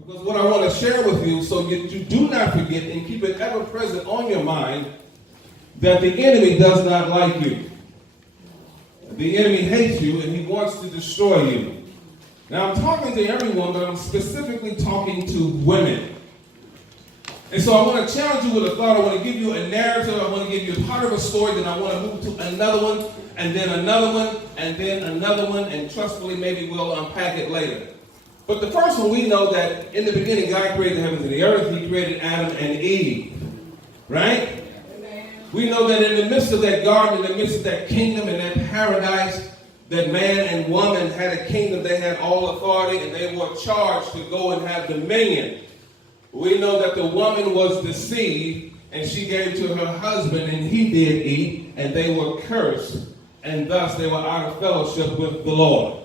Because what I want to share with you, so you do not forget and keep it ever present on your mind, that the enemy does not like you. The enemy hates you and he wants to destroy you. Now I'm talking to everyone, but I'm specifically talking to women. And so I want to challenge you with a thought. I want to give you a narrative. I want to give you a part of a story. Then I want to move to another one, and then another one, and then another one. And trustfully, maybe we'll unpack it later. But the first one, we know that in the beginning, God created the heavens and the earth. He created Adam and Eve. Right? We know that in the midst of that garden, in the midst of that kingdom and that paradise, that man and woman had a kingdom. They had all authority, and they were charged to go and have dominion. We know that the woman was deceived, and she gave to her husband, and he did eat, and they were cursed, and thus they were out of fellowship with the Lord.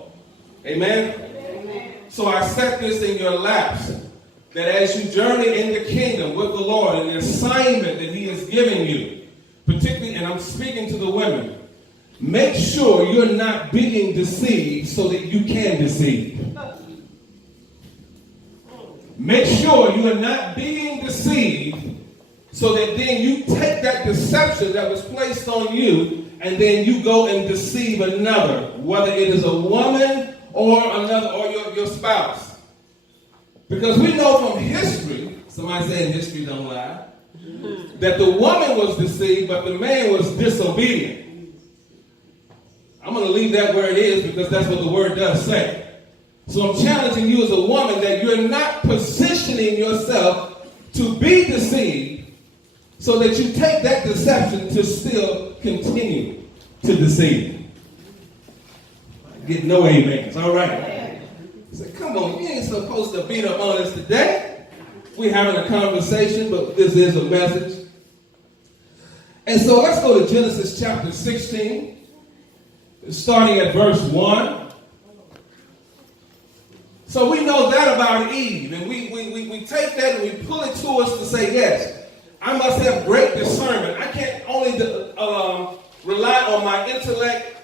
Amen? Amen. So I set this in your laps, that as you journey in the kingdom with the Lord and the assignment that he has given you, particularly, and I'm speaking to the women, make sure you're not being deceived so that you can deceive. Make sure you are not being deceived so that then you take that deception that was placed on you and then you go and deceive another, whether it is a woman or another or your spouse. Because we know from history, somebody saying history don't lie, that the woman was deceived but the man was disobedient. I'm going to leave that where it is because that's what the word does say. So I'm challenging you as a woman that you're not positioning yourself to be deceived so that you take that deception to still continue to deceive. Get no amens. All right. Say, come on, you ain't supposed to beat up on us today. We're having a conversation, but this is a message. And so let's go to Genesis chapter 16, starting at verse 1. So we know that about Eve, and we take that and we pull it to us to say, yes, I must have great discernment. I can't only rely on my intellect.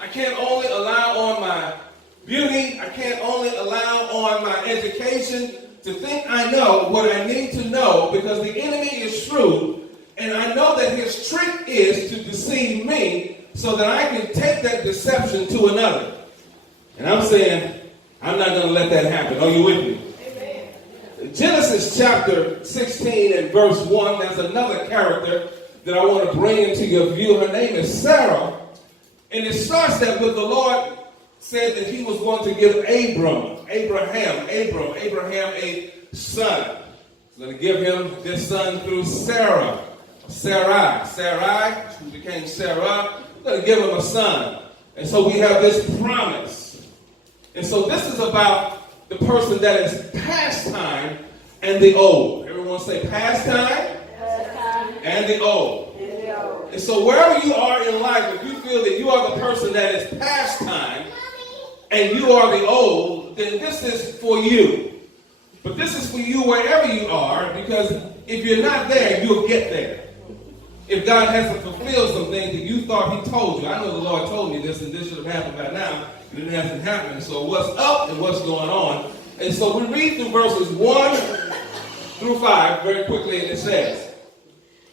I can't only rely on my beauty. I can't only allow on my education to think I know what I need to know, because the enemy is shrewd, and I know that his trick is to deceive me so that I can take that deception to another. And I'm saying, I'm not going to let that happen. Are you with me? Amen. Genesis chapter 16 and verse 1, there's another character that I want to bring into your view. Her name is Sarah. And it starts that with the Lord said that he was going to give Abraham a son. He's going to give him this son through Sarai, who became Sarah. He's going to give him a son. And so we have this promise. And so this is about the person that is past time and the old. Everyone say past time and the old. And so wherever you are in life, if you feel that you are the person that is past time and you are the old, then this is for you. But this is for you wherever you are, because if you're not there, you'll get there. If God hasn't fulfilled some things that you thought he told you. I know the Lord told me this and this should have happened by now. And it hasn't happened. So what's up and what's going on? And so we read through verses 1 through 5 very quickly, and it says,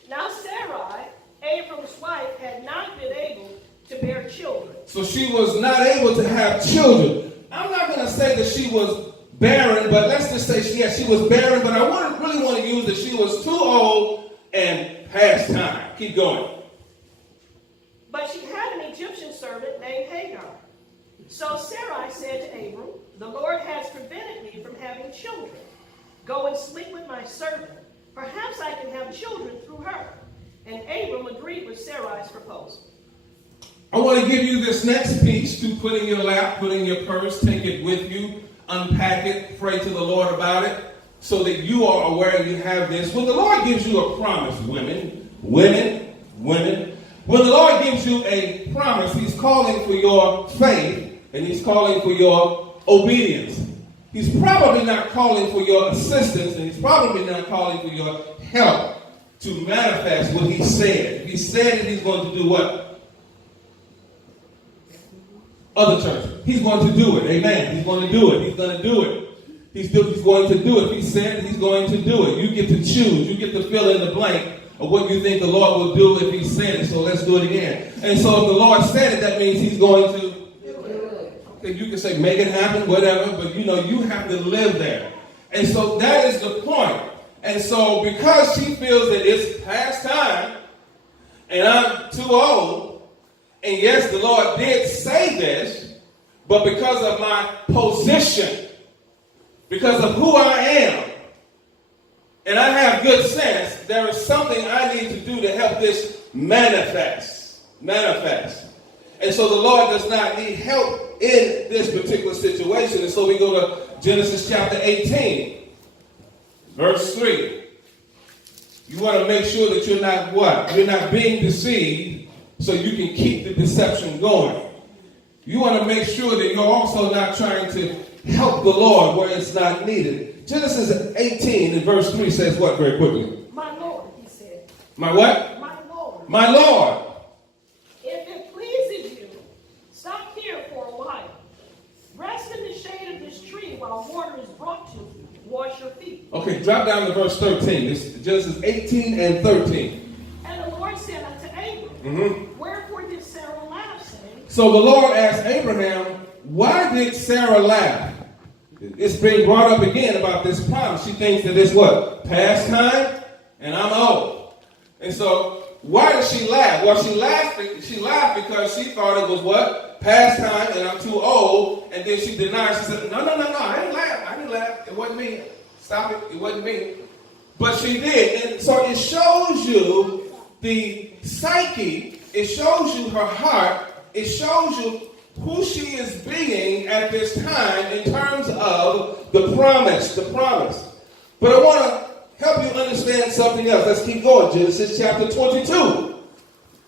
Now Sarai, Abram's wife, had not been able to bear children. So she was not able to have children. I'm not going to say that she was barren, but let's just say she was barren, but I really want to use that she was too old and past time. Keep going. But she had an Egyptian servant named Hagar. So Sarai said to Abram, The Lord has prevented me from having children. Go and sleep with my servant. Perhaps I can have children through her. And Abram agreed with Sarai's proposal. I want to give you this next piece to put in your lap, put in your purse, take it with you, unpack it, pray to the Lord about it, so that you are aware you have this. When the Lord gives you a promise, women, when the Lord gives you a promise, he's calling for your faith, and he's calling for your obedience. He's probably not calling for your assistance, and he's probably not calling for your help to manifest what he said. He said that he's going to do what? Other church. He's going to do it. Amen. He's going to do it. He's going to do it. he's going to do it. If he said it, he's going to do it. You get to choose. You get to fill in the blank of what you think the Lord will do if he said it. So let's do it again. And so if the Lord said it, that means he's going to do it. Okay, you can say make it happen, whatever, but you have to live there. And so that is the point. And so because she feels that it's past time, and I'm too old, and yes, the Lord did say this, but because of my position, because of who I am, and I have good sense, there is something I need to do to help this manifest. And so the Lord does not need help in this particular situation. And so we go to Genesis chapter 18, verse 3. You want to make sure that you're not what? You're not being deceived so you can keep the deception going. You want to make sure that you're also not trying to help the Lord where it's not needed. Genesis 18 and verse 3 says what very quickly? My Lord, he said. My what? My Lord. My Lord. If it pleases you, stop here for a while. Rest in the shade of this tree while water is brought to you. Wash your feet. Okay, drop down to verse 13. This is Genesis 18 and 13. And the Lord said unto Abram, Wherefore did Sarah laugh, saying? So the Lord asked Abraham, why did Sarah laugh? It's being brought up again about this promise. She thinks that it's what? Past time, and I'm old. And so, why did she laugh? Well, she laughed because she thought it was what? Past time, and I'm too old. And then she denied. She said, no, I didn't laugh. It wasn't me. Stop it. It wasn't me. But she did. And so it shows you the psyche. It shows you her heart. It shows you who she is being at this time in terms of the promise. But I want to help you understand something else. Let's keep going. Genesis chapter 22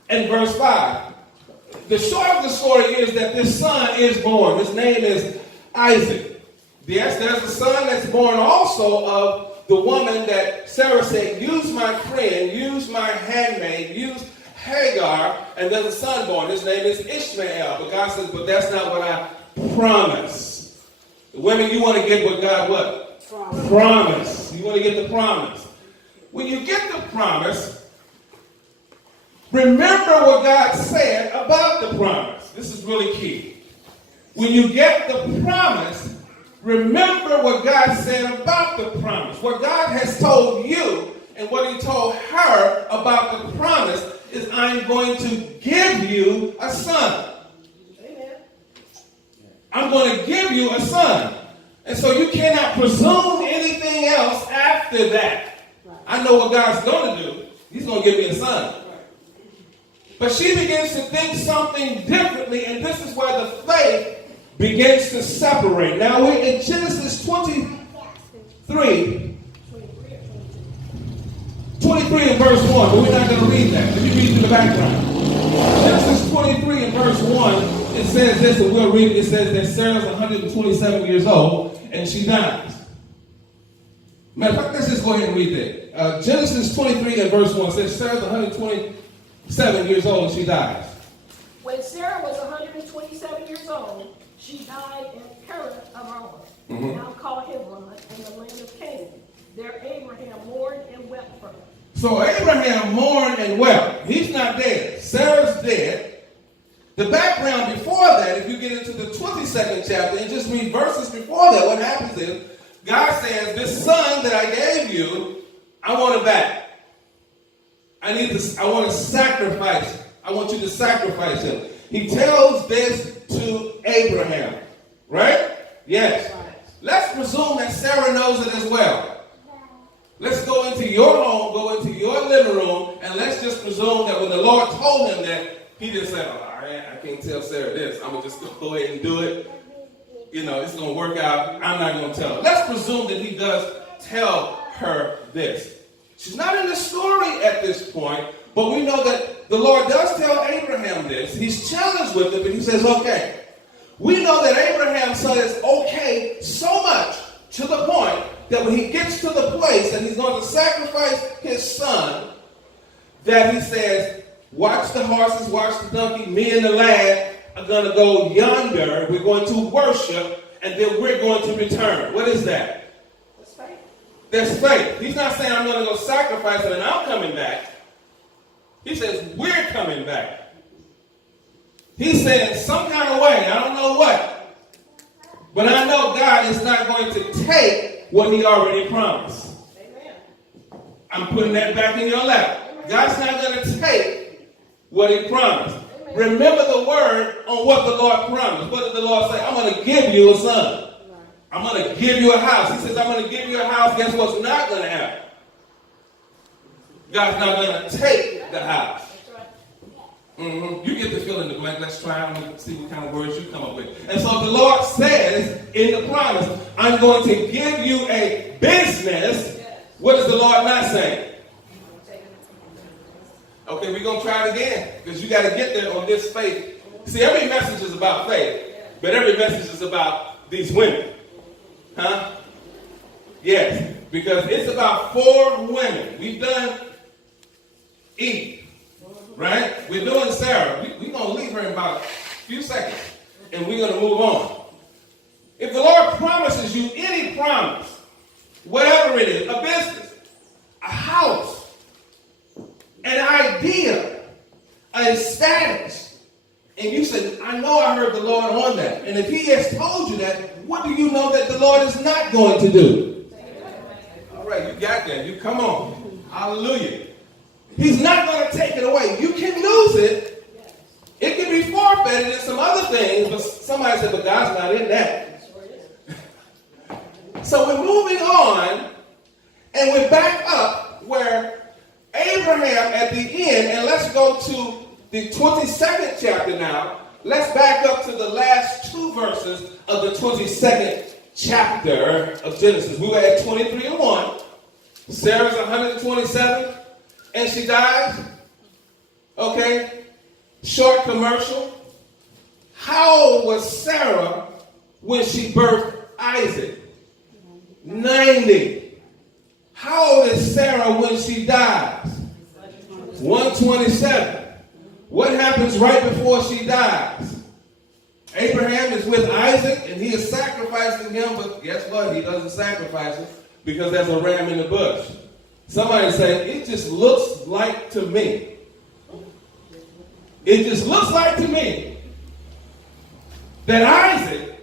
and verse 5. The short of the story is that this son is born. His name is Isaac. Yes, there's a son that's born also of the woman that Sarah said, use my friend, use my handmaid, use Hagar, and there's a son born. His name is Ishmael. But God says, but that's not what I promised. Women, you want to get what God what? Promise. You want to get the promise. When you get the promise, remember what God said about the promise. This is really key. When you get the promise, remember what God said about the promise. What God has told you and what he told her about the promise is I'm going to give you a son. Amen. I'm going to give you a son. And so you cannot presume anything else after that. I know what God's going to do. He's going to give me a son. But she begins to think something differently, and this is where the faith begins to separate. Now we're in Genesis 23 and verse 1, but we're not going to read that. Let me read in the background. Genesis 23 and verse 1, it says this, and we'll read it. It says that Sarah's 127 years old, and she dies. Matter of fact, let's just go ahead and read that. Genesis 23 and verse 1 says Sarah's 127 years old, and she dies. When Sarah was 127 years old, she died in Paran of Aram, now called Hebron, in the land of Canaan. There Abraham mourned and wept for her. So Abraham mourned and wept. He's not dead. Sarah's dead. The background before that, if you get into the 22nd chapter and just read verses before that, what happens is God says, this son that I gave you, I want it back. I want to sacrifice. I want you to sacrifice him. He tells this to Abraham. Right? Yes. Let's presume that Sarah knows it as well. Let's go into your home, go into your living room, and let's just presume that when the Lord told him that, he didn't say, oh, I can't tell Sarah this. I'm going to just go ahead and do it. It's going to work out. I'm not going to tell her. Let's presume that he does tell her this. She's not in the story at this point, but we know that the Lord does tell Abraham this. He's challenged with it, but he says, okay. We know that Abraham says okay so much to the point that when he gets to the place that he's going to sacrifice his son, that he says, watch the horses, watch the donkey, me and the lad are going to go yonder. We're going to worship, and then we're going to return. What is that? That's faith. That's faith. He's not saying I'm going to go sacrifice it and I'm coming back. He says we're coming back. He's saying some kind of way, I don't know what, but I know God is not going to take what he already promised. Amen. I'm putting that back in your lap. God's not going to take what he promised. Amen. Remember the word on what the Lord promised. What did the Lord say? I'm going to give you a son. I'm going to give you a house. He says, I'm going to give you a house. Guess what's not going to happen? God's not going to take the house. Mm-hmm. You get the fill in the blank. Let's try and see what kind of words you come up with. And so the Lord says in the promise, I'm going to give you a business. What is the Lord not saying? Okay, we're going to try it again because you got to get there on this faith. See, every message is about faith, but every message is about these women. Huh? Yes, because it's about 4 women. We've done Eve. Right? We're doing Sarah. We're going to leave her in about a few seconds. And we're going to move on. If the Lord promises you any promise, whatever it is, a business, a house, an idea, a status, and you say, I know I heard the Lord on that. And if he has told you that, what do you know that the Lord is not going to do? All right, you got that. You come on. Hallelujah. He's not going to take it away. You can lose it. It can be forfeited and some other things, but somebody said, but God's not in that. So we're moving on, and we're back up where Abraham at the end, and let's go to the 22nd chapter now. Let's back up to the last 2 verses of the 22nd chapter of Genesis. We were at 23:1. Sarah's 127. And she dies. Okay. Short commercial. How old was Sarah when she birthed Isaac? 90. How old is Sarah when she dies? 127. What happens right before she dies? Abraham is with Isaac and he is sacrificing him, but guess what? He doesn't sacrifice him because there's a ram in the bush. Somebody say, it just looks like to me. It just looks like to me that Isaac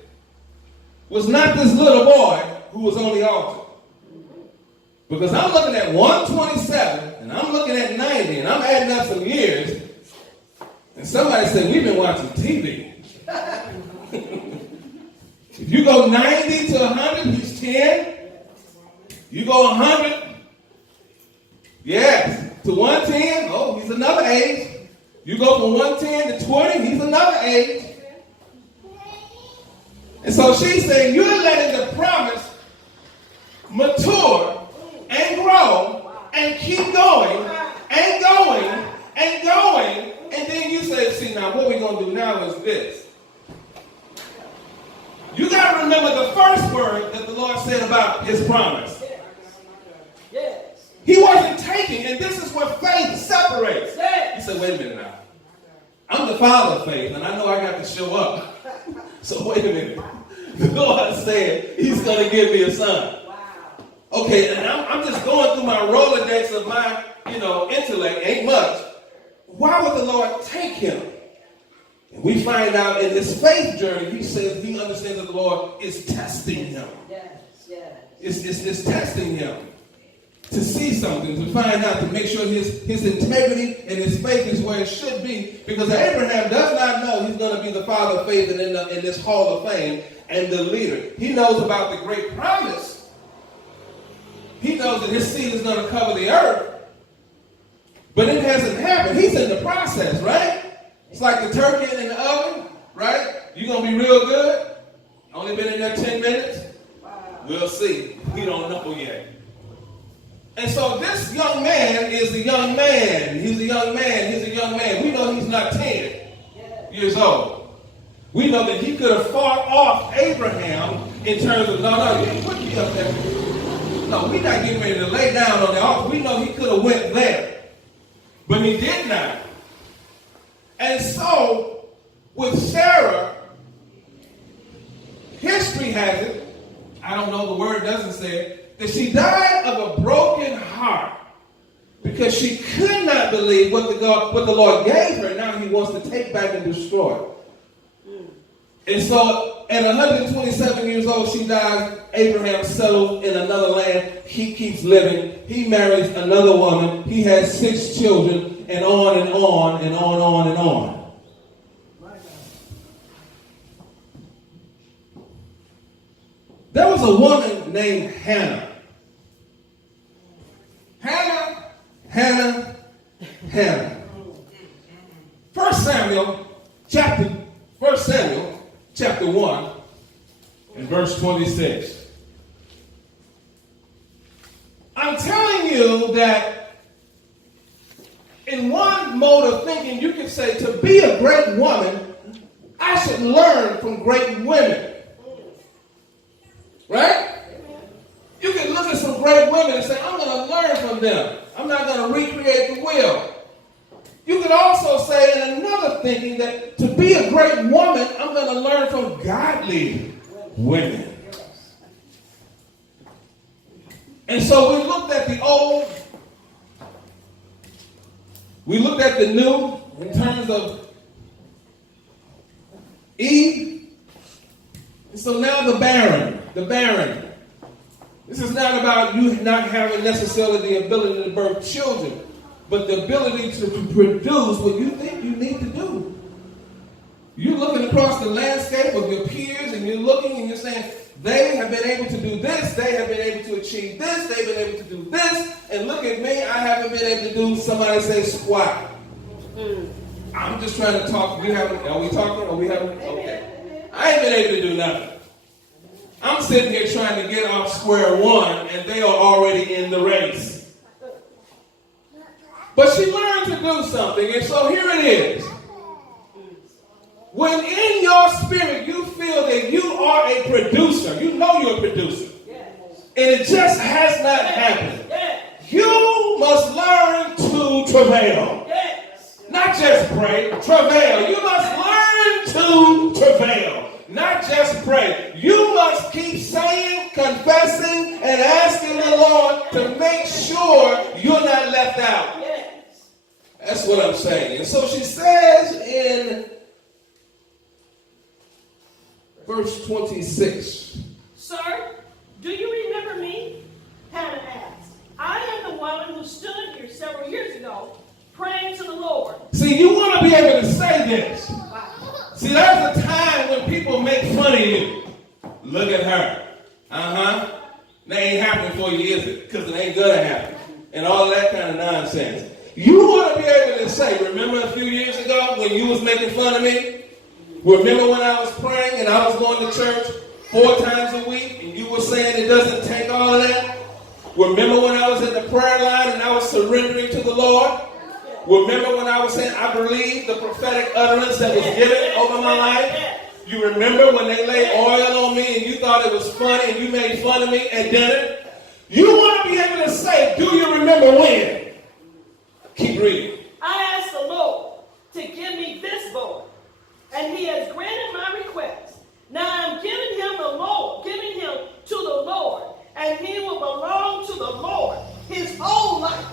was not this little boy who was on the altar. Because I'm looking at 127 and I'm looking at 90 and I'm adding up some years. And somebody said, we've been watching TV. If you go 90 to 100, he's 10. You go 100. Yes, to 110, oh, he's another age. You go from 110 to 20, he's another age. And so she's saying, you're letting the promise mature and grow and keep going and going and going. And then you say, see, now what we're going to do now is this. You got to remember the first word that the Lord said about his promise. Yes. He wasn't taking, and this is where faith separates. You say, wait a minute now. I'm the father of faith, and I know I got to show up. So wait a minute. The Lord said he's going to give me a son. Wow. Okay, and I'm just going through my Rolodex of my, intellect. Ain't much. Why would the Lord take him? And we find out in this faith journey, he says he understands that the Lord is testing him. Yes. It's testing him. To see something, to find out, to make sure his integrity and his faith is where it should be. Because Abraham does not know he's going to be the father of faith and in this hall of fame and the leader. He knows about the great promise. He knows that his seed is going to cover the earth. But it hasn't happened. He's in the process, right? It's like the turkey in the oven, right? You're going to be real good. Only been in there 10 minutes. Wow. We'll see. We don't know yet. And so this young man is a young man. He's a young man. He's a young man. We know he's not 10 years old. We know that he could have fought off Abraham in terms of, no, you didn't put me up there. No, we're not getting ready to lay down on the altar. We know he could have went there. But he did not. And so, with Sarah, history has it, I don't know, the word doesn't say it, that she died of a broken heart because she could not believe what the Lord gave her. Now he wants to take back and destroy. And so at 127 years old, she dies. Abraham settles in another land. He keeps living. He marries another woman. He has 6 children, and on and on and on and on. There was a woman named Hannah. Hannah. 1 Samuel chapter 1 and verse 26. I'm telling you that in one mode of thinking, you can say to be a great woman, I should learn from great women. Right? You can look at some great women and say, I'm going to learn from them. I'm not going to recreate the wheel. You could also say in another thinking that to be a great woman, I'm going to learn from godly women. And so we looked at the old, we looked at the new in terms of Eve. And so now the barren. This is not about you not having necessarily the ability to birth children, but the ability to produce what you think you need to do. You're looking across the landscape of your peers and you're looking and you're saying, they have been able to do this, they have been able to achieve this, they've been able to do this, and look at me, I haven't been able to do, somebody say squat. I'm just trying to talk, are we talking? Are we having, okay. I ain't been able to do nothing. I'm sitting here trying to get off square one, and they are already in the race. But she learned to do something, and so here it is. When in your spirit you feel that you are a producer, you know you're a producer, and it just has not happened, you must learn to travail. Not just pray, travail. You must learn to travail. Not just pray. You must keep saying, confessing, and asking the Lord to make sure you're not left out. Yes. That's what I'm saying. And so she says in verse 26. Sir, do you remember me? Hannah asked. I am the woman who stood here several years ago praying to the Lord. See, you want to be able to say this. See, there's a time when people make fun of you. Look at her. That ain't happening for you, is it? Because it ain't going to happen. And all that kind of nonsense. You want to be able to say, remember a few years ago when you was making fun of me? Remember when I was praying and I was going to church 4 times a week and you were saying it doesn't take all of that? Remember when I was in the prayer line and I was surrendering to the Lord? Remember when I was saying I believe the prophetic utterance that was given over my life? You remember when they laid oil on me and you thought it was funny and you made fun of me at dinner? You want to be able to say, do you remember when? Keep reading. I asked the Lord to give me this boy, and he has granted my request. Now I'm giving him to the Lord, and he will belong to the Lord his whole life.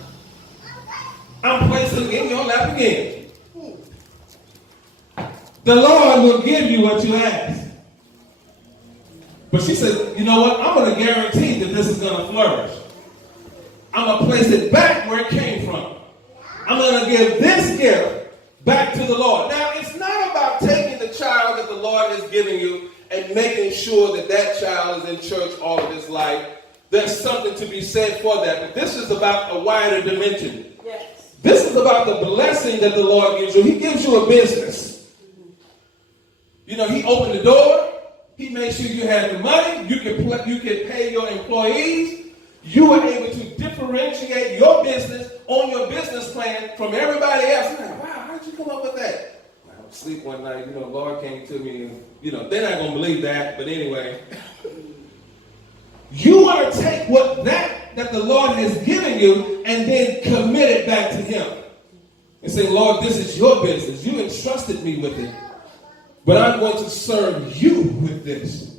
I'm placing in your lap again. The Lord will give you what you ask. But she said, you know what? I'm going to guarantee that this is going to flourish. I'm going to place it back where it came from. I'm going to give this gift back to the Lord. Now, it's not about taking the child that the Lord has given you and making sure that that child is in church all of his life. There's something to be said for that. But this is about a wider dimension. Yes. This is about the blessing that the Lord gives you. He gives you a business. You know, he opened the door. He made sure you had the money. You can pay your employees. You are able to differentiate your business on your business plan from everybody else. You're like, wow, how did you come up with that? I was asleep one night. The Lord came to me. And, they're not going to believe that. But anyway. You want to take that the Lord has given you and then commit it back to him. And say, Lord, this is your business. You entrusted me with it. But I'm going to serve you with this.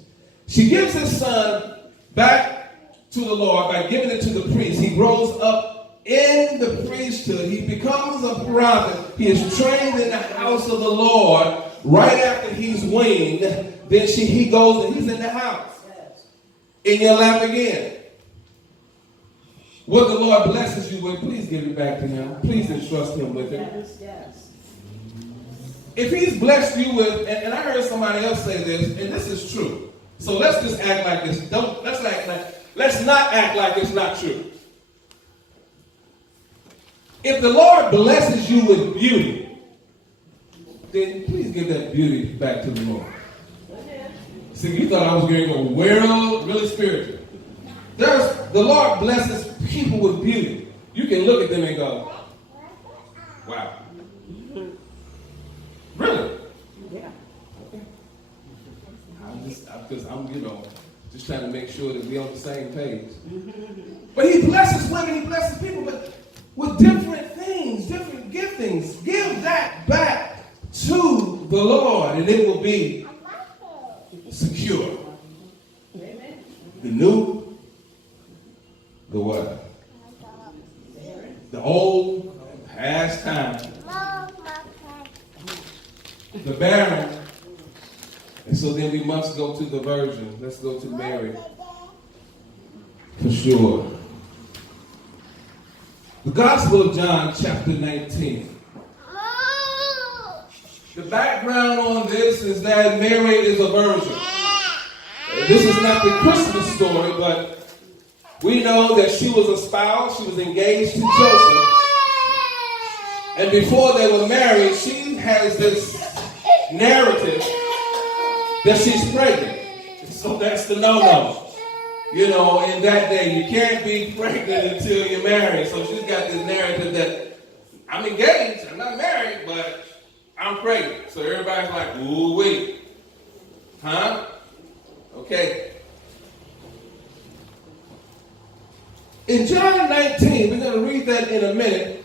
She gives his son back to the Lord by giving it to the priest. He grows up in the priesthood. He becomes a prophet. He is trained in the house of the Lord. Right after he's weaned, then he goes and he's in the house. In your lap again. What the Lord blesses you with, please give it back to him. Please entrust him with it. Yes. If he's blessed you with, and I heard somebody else say this, and this is true. So let's just act like this. Let's not act like it's not true. If the Lord blesses you with beauty, then please give that beauty back to the Lord. See, you thought I was going to go really spiritual. The Lord blesses people with beauty. You can look at them and go, wow. Really? Yeah. I'm just trying to make sure that we're on the same page. But he blesses women, he blesses people, but with different things, different giftings. Give that back to the Lord, and it will be secure. Amen. The new, the what? The old, past time. The barren. And so then we must go to the virgin. Let's go to Mary. For sure. The Gospel of John, chapter 19. The background on this is that Mary is a virgin. This is not the Christmas story, but we know that she was espoused, she was engaged to Joseph. And before they were married, she has this narrative that she's pregnant. So that's the no-no. You know, in that day, you can't be pregnant until you're married. So she's got this narrative that I'm engaged, I'm not married, but I'm pregnant. So everybody's like, ooh, wait. Huh? Okay. In John 19, we're going to read that in a minute.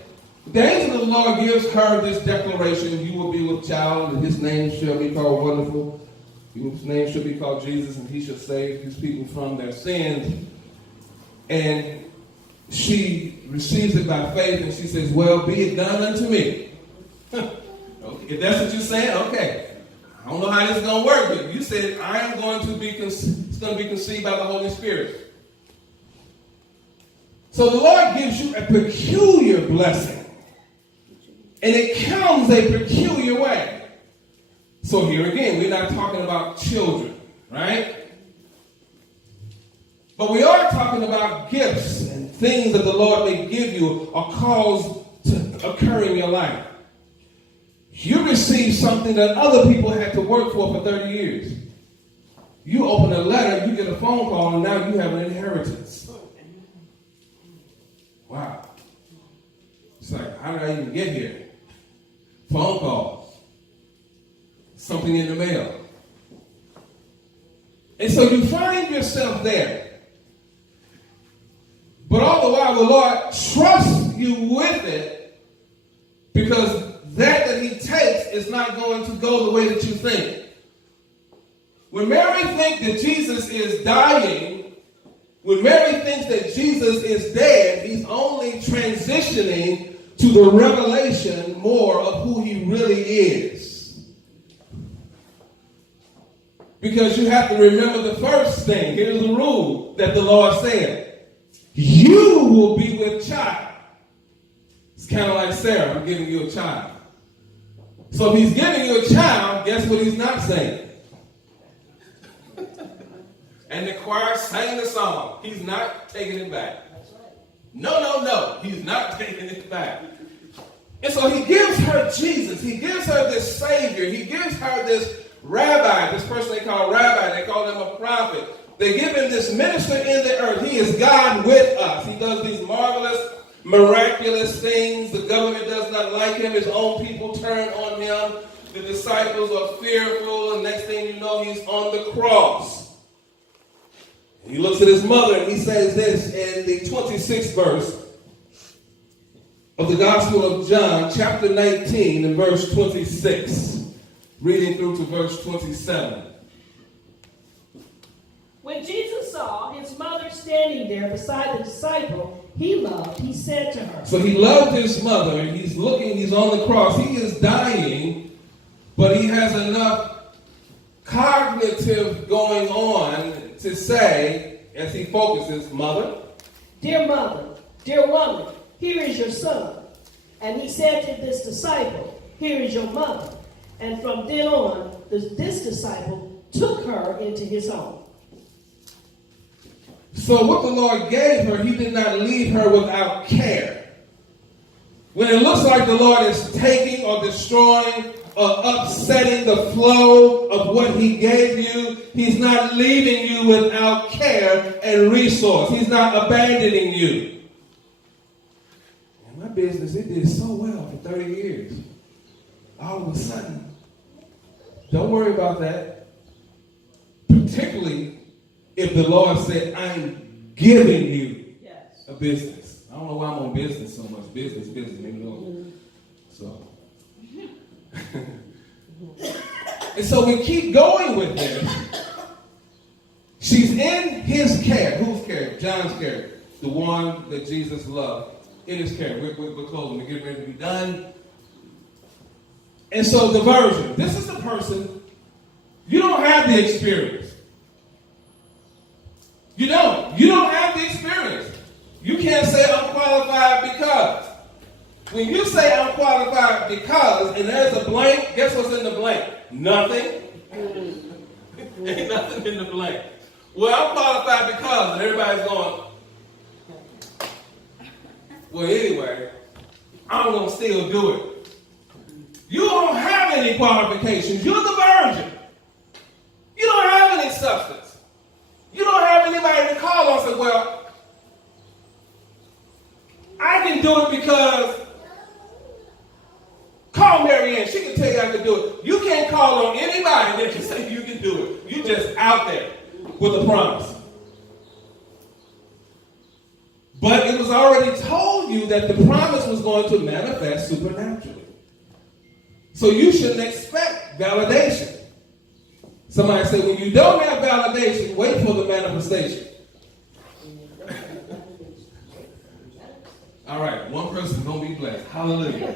The angel of the Lord gives her this declaration: you will be with child, and his name shall be called Wonderful. His name shall be called Jesus, and he shall save his people from their sins. And she receives it by faith, and she says, well, be it done unto me. Okay, if that's what you're saying, okay. I don't know how this is going to work, but you said I am going to be it's going to be conceived by the Holy Spirit. So the Lord gives you a peculiar blessing. And it comes a peculiar way. So here again, we're not talking about children, right? But we are talking about gifts and things that the Lord may give you or cause to occur in your life. You receive something that other people had to work for 30 years. You open a letter, you get a phone call, and now you have an inheritance. Wow. It's like, how did I even get here? Phone calls. Something in the mail. And so you find yourself there. But all the while, the Lord trusts you with it, because that he takes is not going to go the way that you think. When Mary thinks that Jesus is dying, when Mary thinks that Jesus is dead, he's only transitioning to the revelation more of who he really is. Because you have to remember the first thing. Here's the rule that the Lord said. You will be with child. It's kind of like Sarah, I'm giving you a child. So if he's giving you a child, guess what he's not saying? And the choir sang the song. He's not taking it back. No. He's not taking it back. And so he gives her Jesus. He gives her this Savior. He gives her this rabbi, this person they call rabbi. They call him a prophet. They give him this minister in the earth. He is God with us. He does these marvelous, miraculous things. The government does not like him. His own people turn on him. The disciples are fearful. And next thing you know, he's on the cross. He looks at his mother and he says this in the 26th verse of the Gospel of John, chapter 19 and verse 26, reading through to verse 27. When Jesus saw his mother standing there beside the disciple he loved, he said to her. So he loved his mother. He's looking, he's on the cross. He is dying, but he has enough cognitive going on to say, as he focuses, mother, dear woman, here is your son. And he said to this disciple, here is your mother. And from then on, this disciple took her into his home. So what the Lord gave her, he did not leave her without care. When it looks like the Lord is taking or destroying or upsetting the flow of what he gave you, he's not leaving you without care and resource. He's not abandoning you. In my business, it did so well for 30 years. All of a sudden, don't worry about that. Particularly if the Lord said, I'm giving you a business. I don't know why I'm on business so much. Business, maybe no. So. And so we keep going with this. She's in his care. Whose care? John's care. The one that Jesus loved. In his care. We're closing. We're getting ready to be done. And so the virgin. This is the person. You don't have the experience. You don't. You don't have the experience. You can't say I'm qualified because. When you say I'm qualified because, and there's a blank, guess what's in the blank? Nothing. Ain't nothing in the blank. Well, I'm qualified because, and everybody's going, well, anyway, I'm going to still do it. You don't have any qualifications. You're the virgin. You don't have any substance. You don't have anybody to call on and say, well, I can do it because call Mary Ann. She can tell you I can do it. You can't call on anybody that can say you can do it. You're just out there with a promise. But it was already told you that the promise was going to manifest supernaturally. So you shouldn't expect validation. Somebody say, when you don't have validation, wait for the manifestation. All right, one person's going to be blessed. Hallelujah.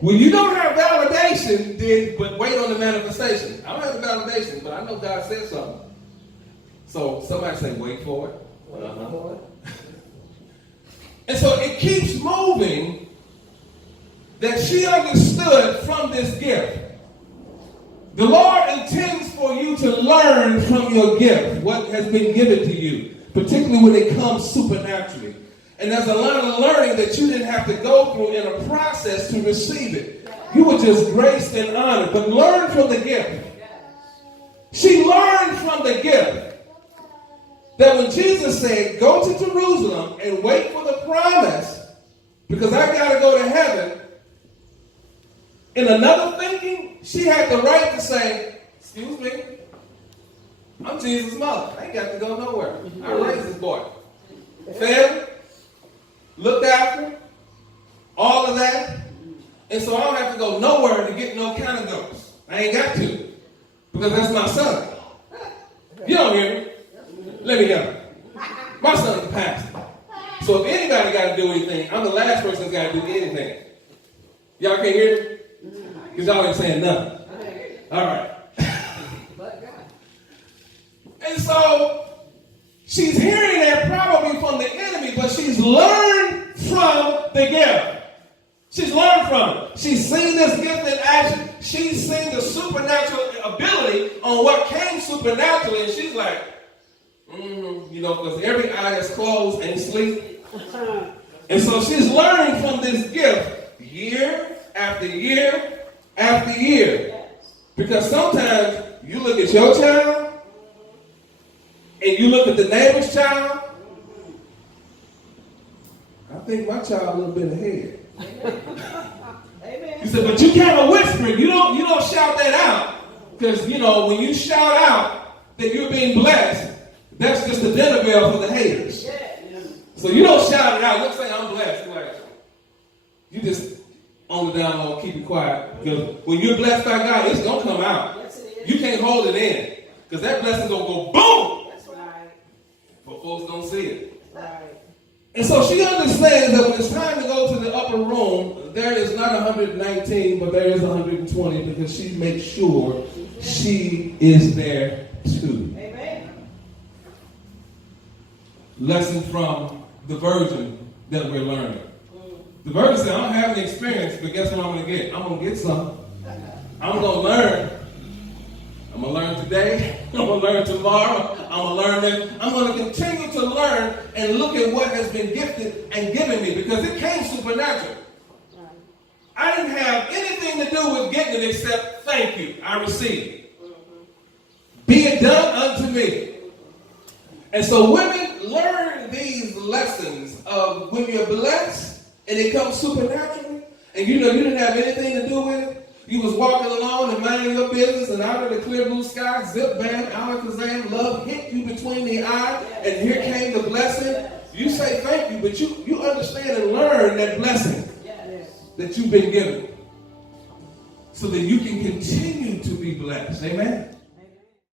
When you don't have validation, then but wait on the manifestation. I don't have the validation, but I know God said something. So somebody say, wait for it. And so it keeps moving that she understood from this gift. The Lord intends for you to learn from your gift, what has been given to you, particularly when it comes supernaturally. And there's a lot of learning that you didn't have to go through in a process to receive it. You were just graced and honored, but learn from the gift. She learned from the gift that when Jesus said, go to Jerusalem and wait for the promise, because I got to go to heaven, in another thinking, she had the right to say, excuse me, I'm Jesus' mother. I ain't got to go nowhere. I raised this boy. Fed him, looked after him, all of that. And so I don't have to go nowhere to get no kind of ghost. I ain't got to. Because that's my son. You don't hear me? Let me go. My son is a pastor. So if anybody got to do anything, I'm the last person that's got to do anything. Y'all can't hear me? Because y'all ain't saying nothing. All right. And so she's hearing that probably from the enemy, but she's learned from the gift. She's learned from it. She's seen this gift in action. She's seen the supernatural ability on what came supernaturally, and she's like, you know, because every eye that's closed ain't sleep. And so she's learning from this gift year after year after year. Because sometimes you look at your child and you look at the neighbor's child. I think my child a little bit ahead. Amen. You said, but you kind of whispering. You don't shout that out. Because, you know, when you shout out that you're being blessed, that's just a dinner bell for the haters. Yeah. So you don't shout it out. Don't say I'm blessed. Like, you just on the down low, keep it quiet. Because when you're blessed by God, it's going to come out. Yes, it is. You can't hold it in. Because that blessing's going to go boom. That's right. folks don't see it. Right. And so she understands that when it's time to go to the upper room, there is not 119, but there is 120 because she makes sure she is there too. Amen. Lesson from the virgin that we're learning. The virgin said, I don't have any experience, but guess what I'm going to get? I'm going to get some. I'm going to learn. I'm going to learn today. I'm going to learn tomorrow. I'm going to learn this. I'm going to continue to learn and look at what has been gifted and given me because it came supernatural. I didn't have anything to do with getting it except thank you. I received. Be it done unto me. And so women learn these lessons of when you're blessed and it comes supernaturally and you know you didn't have anything to do with it. You was walking along and minding your business and out of the clear blue sky, zip bam, alakazam, love hit you between the eye and here came the blessing. You say thank you, but you understand and learn that blessing that you've been given so that you can continue to be blessed. Amen?